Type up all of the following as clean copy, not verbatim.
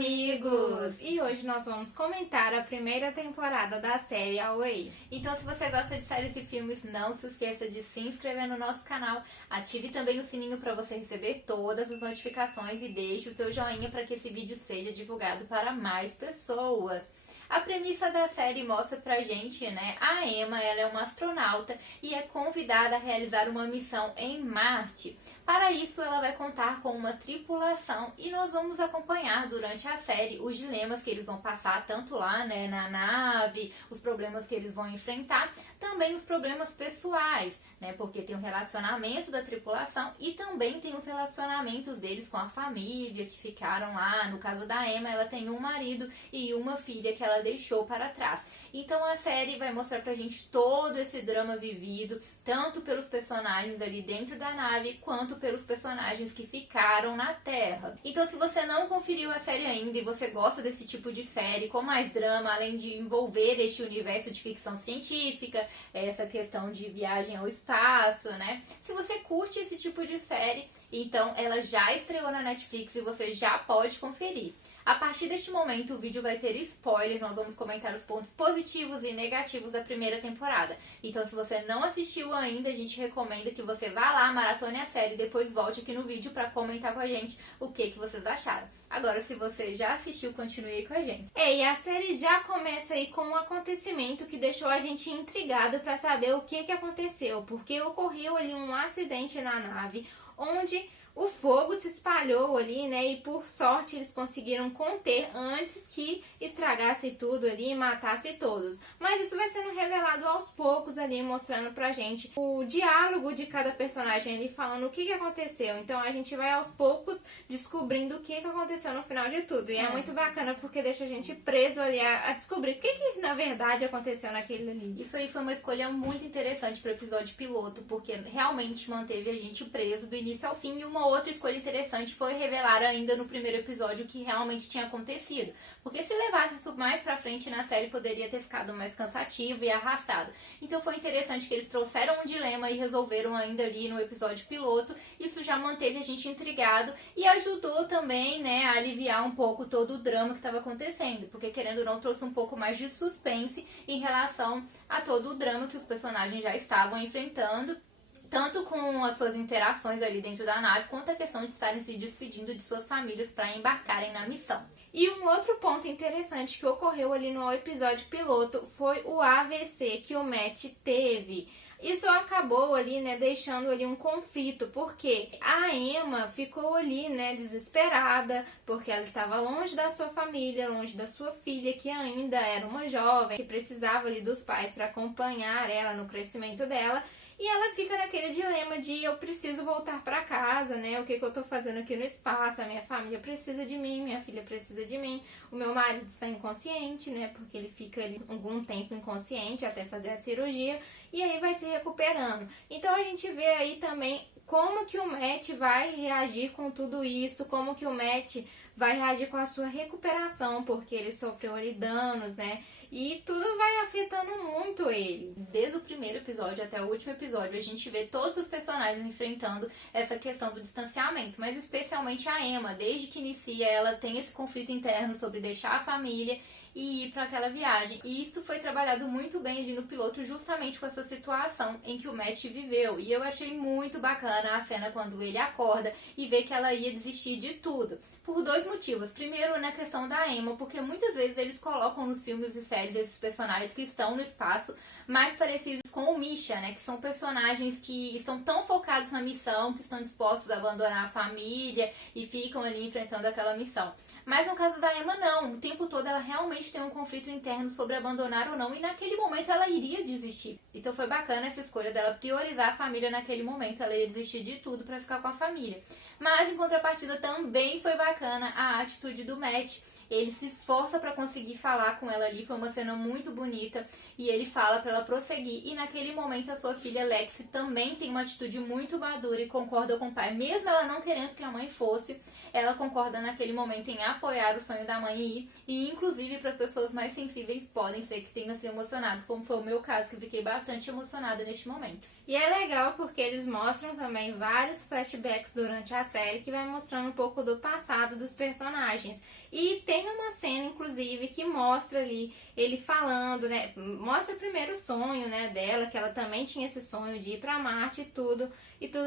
amigos! E hoje nós vamos comentar a primeira temporada da série Away. Então, se você gosta de séries e filmes, não se esqueça de se inscrever no nosso canal, ative também o sininho para você receber todas as notificações e deixe o seu joinha para que esse vídeo seja divulgado para mais pessoas. A premissa da série mostra pra gente, né, a Emma, ela é uma astronauta e é convidada a realizar uma missão em Marte. Para isso, ela vai contar com uma tripulação e nós vamos acompanhar durante a série os dilemas que eles vão passar, tanto lá, né, na nave, os problemas que eles vão enfrentar, também os problemas pessoais, né, porque tem o relacionamento da tripulação e também tem os relacionamentos deles com a família que ficaram lá. No caso da Emma, ela tem um marido e uma filha que ela deixou para trás. Então a série vai mostrar pra gente todo esse drama vivido, tanto pelos personagens ali dentro da nave, quanto pelos personagens que ficaram na Terra. Então, se você não conferiu a série ainda e você gosta desse tipo de série com mais drama, além de envolver este universo de ficção científica, essa questão de viagem ao espaço, né? Se você curte esse tipo de série, então ela já estreou na Netflix e você já pode conferir. A partir deste momento, o vídeo vai ter spoiler, nós vamos comentar os pontos positivos e negativos da primeira temporada. Então, se você não assistiu ainda, a gente recomenda que você vá lá, maratone a série e depois volte aqui no vídeo para comentar com a gente o que vocês acharam. Agora, se você já assistiu, continue aí com a gente. E a série já começa aí com um acontecimento que deixou a gente intrigado para saber o que aconteceu, porque ocorreu ali um acidente na nave, onde o fogo se espalhou ali, né, e por sorte eles conseguiram conter antes que estragasse tudo ali e matasse todos. Mas isso vai sendo revelado aos poucos ali, mostrando pra gente o diálogo de cada personagem ali, falando o que aconteceu. Então a gente vai aos poucos descobrindo o que aconteceu no final de tudo. E é muito bacana porque deixa a gente preso ali a descobrir o que na verdade aconteceu naquele ali. Isso aí foi uma escolha muito interessante pro episódio piloto, porque realmente manteve a gente preso do início ao fim. E uma outra escolha interessante foi revelar ainda no primeiro episódio o que realmente tinha acontecido. Porque se levasse isso mais pra frente na série, poderia ter ficado mais cansativo e arrastado. Então foi interessante que eles trouxeram um dilema e resolveram ainda ali no episódio piloto. Isso já manteve a gente intrigado e ajudou também, né, a aliviar um pouco todo o drama que estava acontecendo. Porque, querendo ou não, trouxe um pouco mais de suspense em relação a todo o drama que os personagens já estavam enfrentando, tanto com as suas interações ali dentro da nave, quanto a questão de estarem se despedindo de suas famílias para embarcarem na missão. E um outro ponto interessante que ocorreu ali no episódio piloto foi o AVC que o Matt teve. Isso acabou ali, né, deixando ali um conflito, porque a Emma ficou ali, né, desesperada, porque ela estava longe da sua família, longe da sua filha, que ainda era uma jovem, que precisava ali dos pais para acompanhar ela no crescimento dela. E ela fica naquele dilema de eu preciso voltar para casa, né? O que eu tô fazendo aqui no espaço? A minha família precisa de mim, minha filha precisa de mim. O meu marido está inconsciente, né? Porque ele fica ali algum tempo inconsciente até fazer a cirurgia e aí vai se recuperando. Então a gente vê aí também como que o Matt vai reagir com tudo isso, como que o Matt vai reagir com a sua recuperação, porque ele sofreu ali danos, né? E tudo vai afetando muito ele. Desde o primeiro episódio até o último episódio, a gente vê todos os personagens enfrentando essa questão do distanciamento, mas especialmente a Emma. Desde que inicia, ela tem esse conflito interno sobre deixar a família e ir para aquela viagem. E isso foi trabalhado muito bem ali no piloto, justamente com essa situação em que o Matt viveu. E eu achei muito bacana a cena quando ele acorda e vê que ela ia desistir de tudo. Por dois motivos. Primeiro, na questão da Emma, porque muitas vezes eles colocam nos filmes e séries esses personagens que estão no espaço mais parecidos com o Misha, né? Que são personagens que estão tão focados na missão, que estão dispostos a abandonar a família e ficam ali enfrentando aquela missão. Mas no caso da Emma, não. O tempo todo ela realmente tem um conflito interno sobre abandonar ou não. E naquele momento ela iria desistir. Então foi bacana essa escolha dela priorizar a família naquele momento. Ela ia desistir de tudo para ficar com a família. Mas em contrapartida também foi bacana a atitude do Matt ele se esforça pra conseguir falar com ela ali, foi uma cena muito bonita, e ele fala pra ela prosseguir, e naquele momento a sua filha Lexi também tem uma atitude muito madura e concorda com o pai, mesmo ela não querendo que a mãe fosse, ela concorda naquele momento em apoiar o sonho da mãe e ir, e inclusive para as pessoas mais sensíveis podem ser que tenha se emocionado, como foi o meu caso, que eu fiquei bastante emocionada neste momento. E é legal porque eles mostram também vários flashbacks durante a série que vai mostrando um pouco do passado dos personagens. E tem uma cena, inclusive, que mostra ali ele falando, né? Mostra primeiro o sonho, né, dela, que ela também tinha esse sonho de ir pra Marte e tudo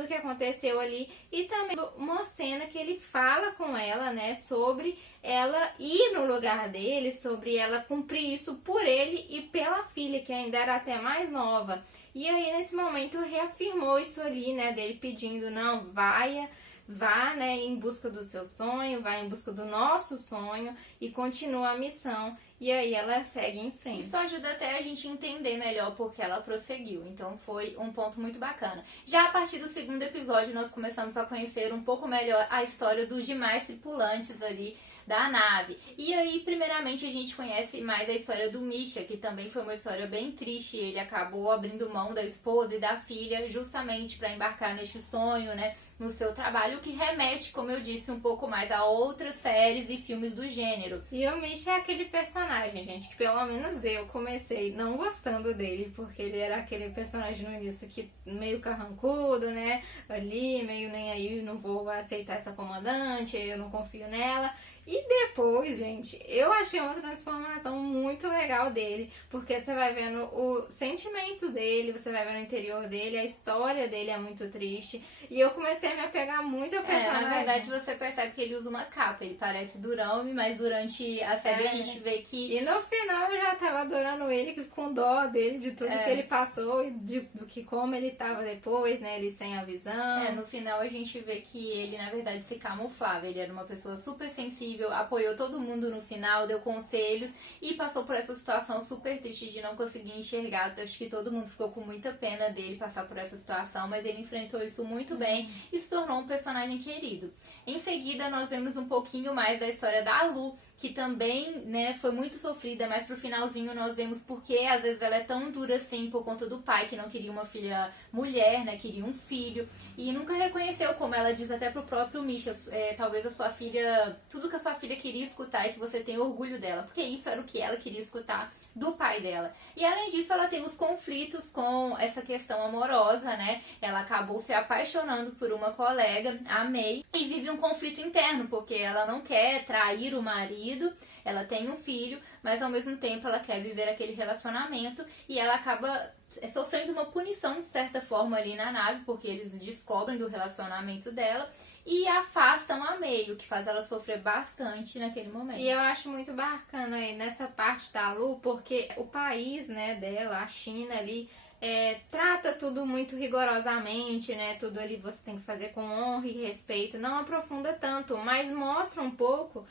que aconteceu ali. E também uma cena que ele fala com ela, né, sobre ela ir no lugar dele, sobre ela cumprir isso por ele e pela filha, que ainda era até mais nova. E aí, nesse momento, reafirmou isso ali, né, dele pedindo, não, vá, né, em busca do seu sonho, vá em busca do nosso sonho e continua a missão. E aí ela segue em frente. Isso ajuda até a gente entender melhor porque ela prosseguiu. Então foi um ponto muito bacana. Já a partir do segundo episódio, nós começamos a conhecer um pouco melhor a história dos demais tripulantes ali da nave. E aí, primeiramente, a gente conhece mais a história do Misha, que também foi uma história bem triste. Ele acabou abrindo mão da esposa e da filha justamente para embarcar neste sonho, né, no seu trabalho, o que remete, como eu disse, um pouco mais a outras séries e filmes do gênero. E o Misha é aquele personagem, gente, que pelo menos eu comecei não gostando dele, porque ele era aquele personagem no início que meio carrancudo, né, ali, meio nem aí, não vou aceitar essa comandante, eu não confio nela. E depois, gente, eu achei uma transformação muito legal dele, porque você vai vendo o sentimento dele, você vai vendo o interior dele, a história dele é muito triste, e eu comecei a me apegar muito ao personagem. Na verdade, você percebe que ele usa uma capa, ele parece durão, mas durante a série a gente vê que... E no final eu já tava adorando ele, com dó dele, de tudo que ele passou, e do que como ele tava depois, né, ele sem a visão. No final a gente vê que ele, na verdade, se camuflava, ele era uma pessoa super sensível, apoiou todo mundo no final, deu conselhos e passou por essa situação super triste de não conseguir enxergar. Então, acho que todo mundo ficou com muita pena dele passar por essa situação, mas ele enfrentou isso muito bem e se tornou um personagem querido. Em seguida, nós vemos um pouquinho mais da história da Lu, que também, né, foi muito sofrida, mas pro finalzinho nós vemos porque às vezes ela é tão dura assim por conta do pai, que não queria uma filha mulher, né, queria um filho, e nunca reconheceu, como ela diz até pro próprio Misha, talvez a sua filha, tudo que a sua filha queria escutar e que você tem orgulho dela, porque isso era o que ela queria escutar do pai dela. E além disso, ela tem os conflitos com essa questão amorosa, né? Ela acabou se apaixonando por uma colega, a May, e vive um conflito interno, porque ela não quer trair o marido, ela tem um filho, mas ao mesmo tempo ela quer viver aquele relacionamento e ela acaba sofrendo uma punição de certa forma ali na nave, porque eles descobrem do relacionamento dela e afastam a May, o que faz ela sofrer bastante naquele momento. E eu acho muito bacana aí nessa parte da Lu, porque o país, né, dela, a China ali, trata tudo muito rigorosamente, né, tudo ali você tem que fazer com honra e respeito, não aprofunda tanto, mas mostra um pouco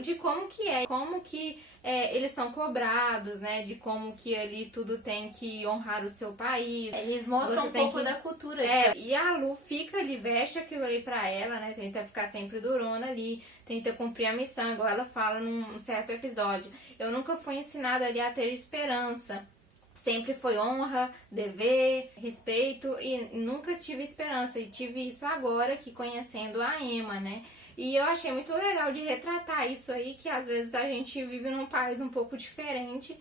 de como que eles são cobrados, né? De como que ali tudo tem que honrar o seu país. Eles mostram um pouco da cultura. E a Lu fica ali, veste aquilo ali pra ela, né? Tenta ficar sempre durona ali, tenta cumprir a missão, igual ela fala num certo episódio. Eu nunca fui ensinada ali a ter esperança. Sempre foi honra, dever, respeito e nunca tive esperança. E tive isso agora que conhecendo a Emma, né? E eu achei muito legal de retratar isso aí, que às vezes a gente vive num país um pouco diferente.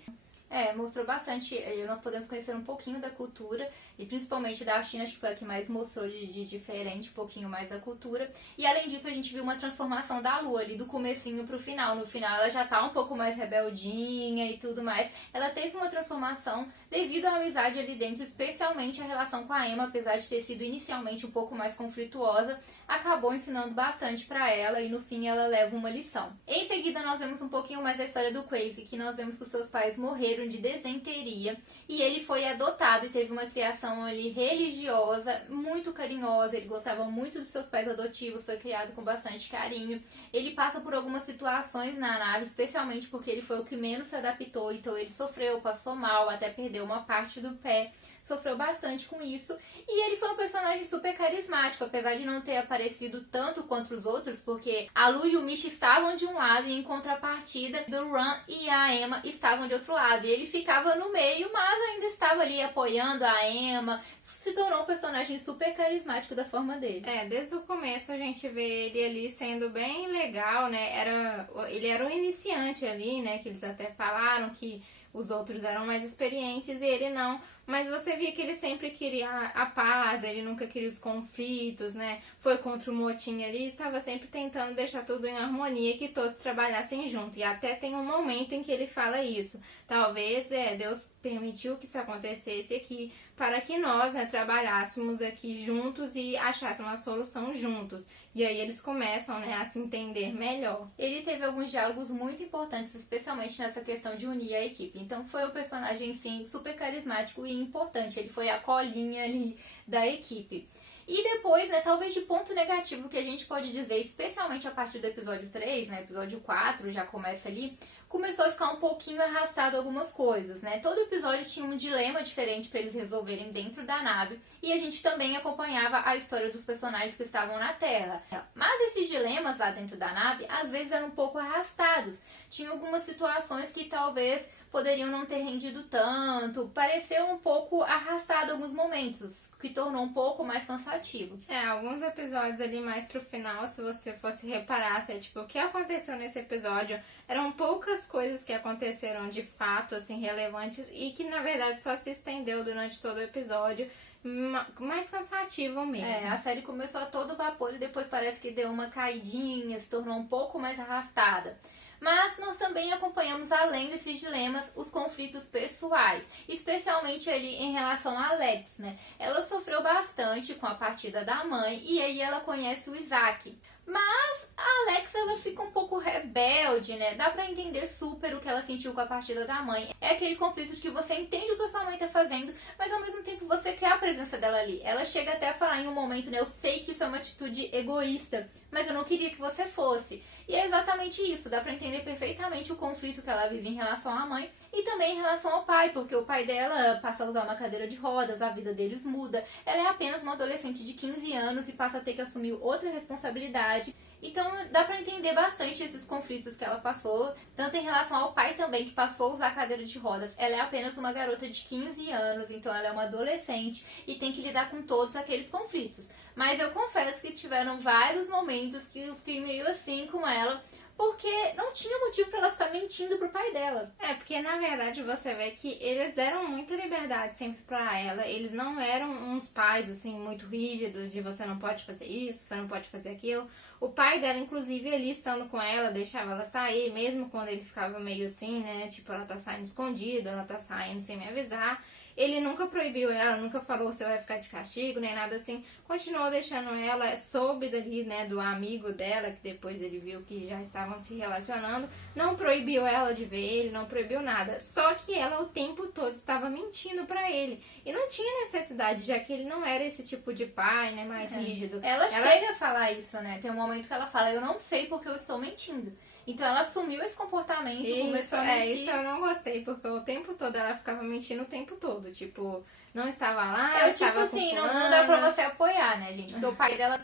Mostrou bastante, nós podemos conhecer um pouquinho da cultura, e principalmente da China, acho que foi a que mais mostrou de diferente, um pouquinho mais da cultura. E além disso, a gente viu uma transformação da Lu ali, do comecinho pro final. No final ela já tá um pouco mais rebeldinha e tudo mais. Ela teve uma transformação devido à amizade ali dentro, especialmente a relação com a Emma, apesar de ter sido inicialmente um pouco mais conflituosa, acabou ensinando bastante pra ela e no fim ela leva uma lição. Em seguida nós vemos um pouquinho mais da história do Quasi, que nós vemos que os seus pais morreram de desenteria e ele foi adotado e teve uma criação ali religiosa, muito carinhosa. Ele gostava muito dos seus pais adotivos, foi criado com bastante carinho. Ele passa por algumas situações na nave, especialmente porque ele foi o que menos se adaptou, então ele sofreu, passou mal, até perdeu uma parte do pé. sofreu bastante com isso. E ele foi um personagem super carismático, apesar de não ter aparecido tanto quanto os outros, porque a Lu e o Mitch estavam de um lado e em contrapartida, do Ron e a Emma estavam de outro lado. E ele ficava no meio, mas ainda estava ali apoiando a Emma, se tornou um personagem super carismático da forma dele. Desde o começo a gente vê ele ali sendo bem legal, né? Ele era um iniciante ali, né? Que eles até falaram que os outros eram mais experientes e ele não. Mas você via que ele sempre queria a paz, ele nunca queria os conflitos, né? Foi contra o motim ali, estava sempre tentando deixar tudo em harmonia, que todos trabalhassem junto. E até tem um momento em que ele fala isso. Talvez Deus permitiu que isso acontecesse aqui para que nós, né, trabalhássemos aqui juntos e achássemos uma solução juntos. E aí eles começam, né, a se entender melhor. Ele teve alguns diálogos muito importantes, especialmente nessa questão de unir a equipe. Então foi um personagem, sim, super carismático e importante. Ele foi a colinha ali da equipe. E depois, né, talvez de ponto negativo que a gente pode dizer, especialmente a partir do episódio 3, né, episódio 4 já começa ali, começou a ficar um pouquinho arrastado algumas coisas, né? Todo episódio tinha um dilema diferente para eles resolverem dentro da nave e a gente também acompanhava a história dos personagens que estavam na Terra. Mas esses dilemas lá dentro da nave, às vezes eram um pouco arrastados. Tinha algumas situações que talvez poderiam não ter rendido tanto, pareceu um pouco arrastado em alguns momentos, que tornou um pouco mais cansativo. Alguns episódios ali mais pro final, se você fosse reparar até, tipo, o que aconteceu nesse episódio, eram poucas coisas que aconteceram de fato, assim, relevantes, e que, na verdade, só se estendeu durante todo o episódio, mais cansativo mesmo. A série começou a todo vapor e depois parece que deu uma caidinha, se tornou um pouco mais arrastada. Mas nós também acompanhamos, além desses dilemas, os conflitos pessoais, especialmente ali em relação a Alex, né? Ela sofreu bastante com a partida da mãe e aí ela conhece o Isaac. Mas a Alex, ela fica um pouco rebelde, né? Dá pra entender super o que ela sentiu com a partida da mãe. É aquele conflito de que você entende o que a sua mãe tá fazendo, mas ao mesmo tempo você quer a presença dela ali. Ela chega até a falar em um momento, né? Eu sei que isso é uma atitude egoísta, mas eu não queria que você fosse. E é exatamente isso, dá pra entender perfeitamente o conflito que ela vive em relação à mãe e também em relação ao pai, porque o pai dela passa a usar uma cadeira de rodas, a vida deles muda. Ela é apenas uma adolescente de 15 anos e passa a ter que assumir outra responsabilidade. Então dá pra entender bastante esses conflitos que ela passou, tanto em relação ao pai também, que passou a usar a cadeira de rodas. Ela é apenas uma garota de 15 anos, então ela é uma adolescente e tem que lidar com todos aqueles conflitos. Mas eu confesso que tiveram vários momentos que eu fiquei meio assim com ela, porque não tinha motivo pra ela ficar mentindo pro pai dela. Porque na verdade você vê que eles deram muita liberdade sempre pra ela. Eles não eram uns pais assim muito rígidos de você não pode fazer isso, você não pode fazer aquilo. O pai dela, inclusive, ali estando com ela, deixava ela sair, mesmo quando ele ficava meio assim, né? Tipo, ela tá saindo escondido, ela tá saindo sem me avisar. Ele nunca proibiu ela, nunca falou você vai ficar de castigo, nem nada assim. Continuou deixando ela, soube dali, né, do amigo dela, que depois ele viu que já estavam se relacionando. Não proibiu ela de ver ele, não proibiu nada. Só que ela o tempo todo estava mentindo pra ele. E não tinha necessidade, já que ele não era esse tipo de pai, né, mais rígido. Ela chega a falar isso, né? Tem um momento que ela fala, eu não sei porque eu estou mentindo. Então ela assumiu esse comportamento e começou a mentir. Isso eu não gostei, porque o tempo todo ela ficava mentindo o tempo todo. Tipo, não estava lá, estava tipo assim, com não dá pra você apoiar, né, gente? Porque o pai dela...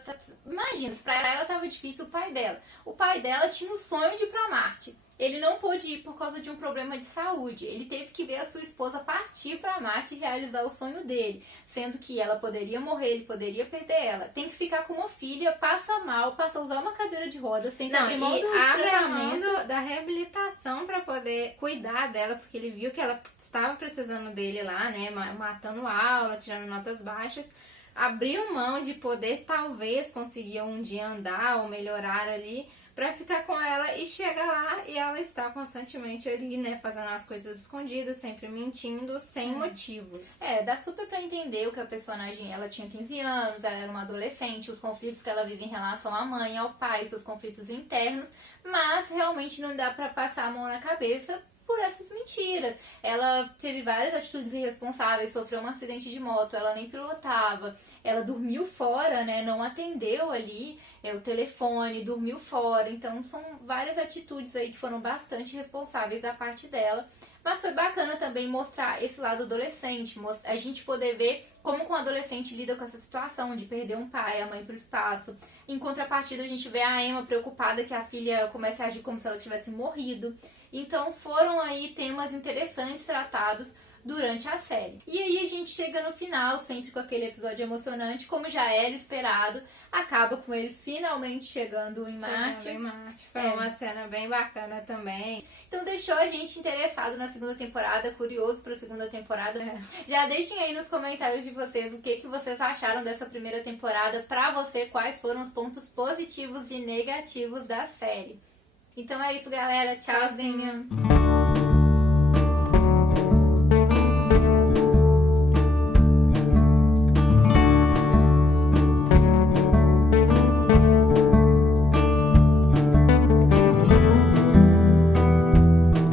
Imagina, pra ela tava difícil o pai dela. O pai dela tinha o sonho de ir pra Marte. Ele não pôde ir por causa de um problema de saúde. Ele teve que ver a sua esposa partir para Marte e realizar o sonho dele. Sendo que ela poderia morrer, ele poderia perder ela. Tem que ficar com uma filha, passa mal, passa a usar uma cadeira de rodas, tem que abrir mão do tratamento. Da reabilitação para poder cuidar dela, porque ele viu que ela estava precisando dele lá, né? Matando aula, tirando notas baixas. Abriu mão de poder, talvez, conseguir um dia andar ou melhorar ali, pra ficar com ela e chega lá e ela está constantemente ali, né, fazendo as coisas escondidas, sempre mentindo, sem motivos. Dá super pra entender o que a personagem, ela tinha 15 anos, ela era uma adolescente, os conflitos que ela vive em relação à mãe, ao pai, seus conflitos internos, mas realmente não dá pra passar a mão na cabeça, por essas mentiras. Ela teve várias atitudes irresponsáveis, sofreu um acidente de moto, ela nem pilotava, ela dormiu fora, né, não atendeu ali o telefone, dormiu fora. Então são várias atitudes aí que foram bastante responsáveis da parte dela. Mas foi bacana também mostrar esse lado adolescente, a gente poder ver como que um adolescente lida com essa situação de perder um pai, a mãe pro espaço. Em contrapartida, a gente vê a Emma preocupada que a filha comece a agir como se ela tivesse morrido. Então foram aí temas interessantes tratados durante a série. E aí a gente chega no final, sempre com aquele episódio emocionante, como já era esperado, acaba com eles finalmente chegando em Marte. Foi uma cena bem bacana também. Então deixou a gente interessado na segunda temporada, curioso pra segunda temporada. Já deixem aí nos comentários de vocês o que vocês acharam dessa primeira temporada, pra você, quais foram os pontos positivos e negativos da série. Então é isso, galera. Tchauzinho.